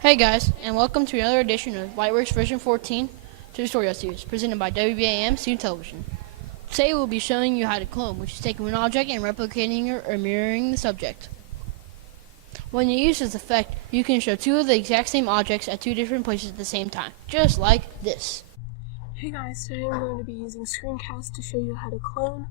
Hey guys, and welcome to another edition of Lightworks version 14 tutorial series presented by WBAM Student Television. Today we'll be showing you how to clone, which is taking an object and replicating or mirroring the subject. When you use this effect, you can show two of the exact same objects at two different places at the same time, just like this. Hey guys, today I'm going to be using screencast to show you how to clone.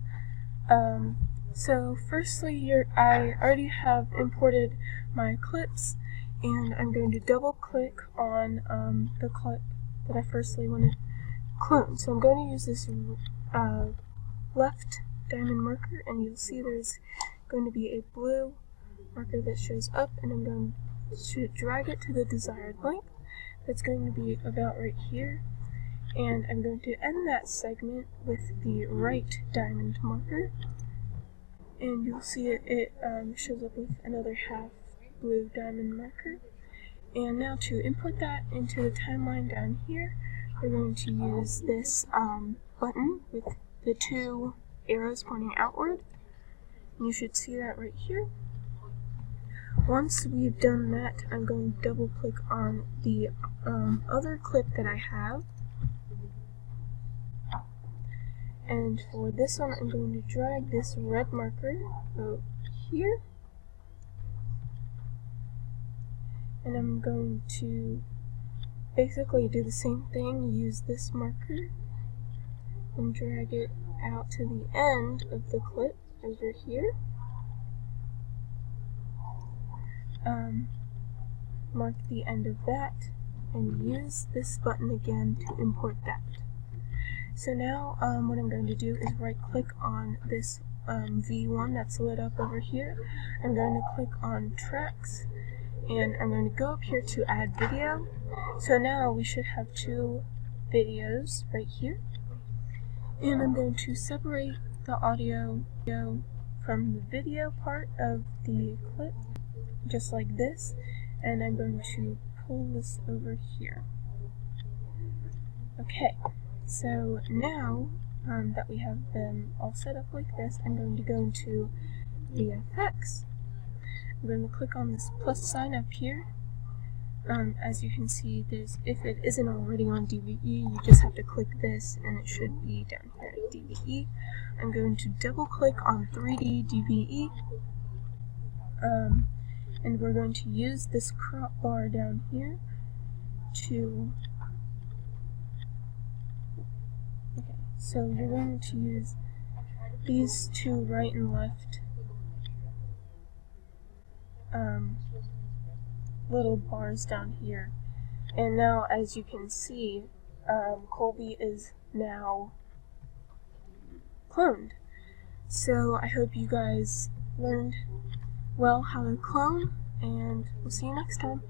So firstly, I already have imported my clips, and I'm going to double click on the clip that I firstly want to clone. So I'm going to use this left diamond marker, and you'll see there's going to be a blue marker that shows up, and I'm going to drag it to the desired length. That's going to be about right here. And I'm going to end that segment with the right diamond marker, and you'll see it shows up with another half blue diamond marker. And now to import that into the timeline down here, we're going to use this button with the two arrows pointing outward. And you should see that right here. Once we've done that, I'm going to double click on the other clip that I have. And for this one, I'm going to drag this red marker over here. And I'm going to basically do the same thing, use this marker and drag it out to the end of the clip over here. Mark the end of that and use this button again to import that. So now what I'm going to do is right click on this V1 that's lit up over here. I'm going to click on tracks, and I'm going to go up here to add video. So now we should have two videos right here. And I'm going to separate the audio from the video part of the clip, just like this. And I'm going to pull this over here. Okay. So now that we have them all set up like this, I'm going to go into VFX. I'm going to click on this plus sign up here. As you can see, if it isn't already on DVE, you just have to click this and it should be down here at DVE. I'm going to double click on 3D DVE. And we're going to use this crop bar down here to... So you're going to use these two right and left little bars down here. And now, as you can see, Colby is now cloned. So I hope you guys learned well how to clone, and we'll see you next time.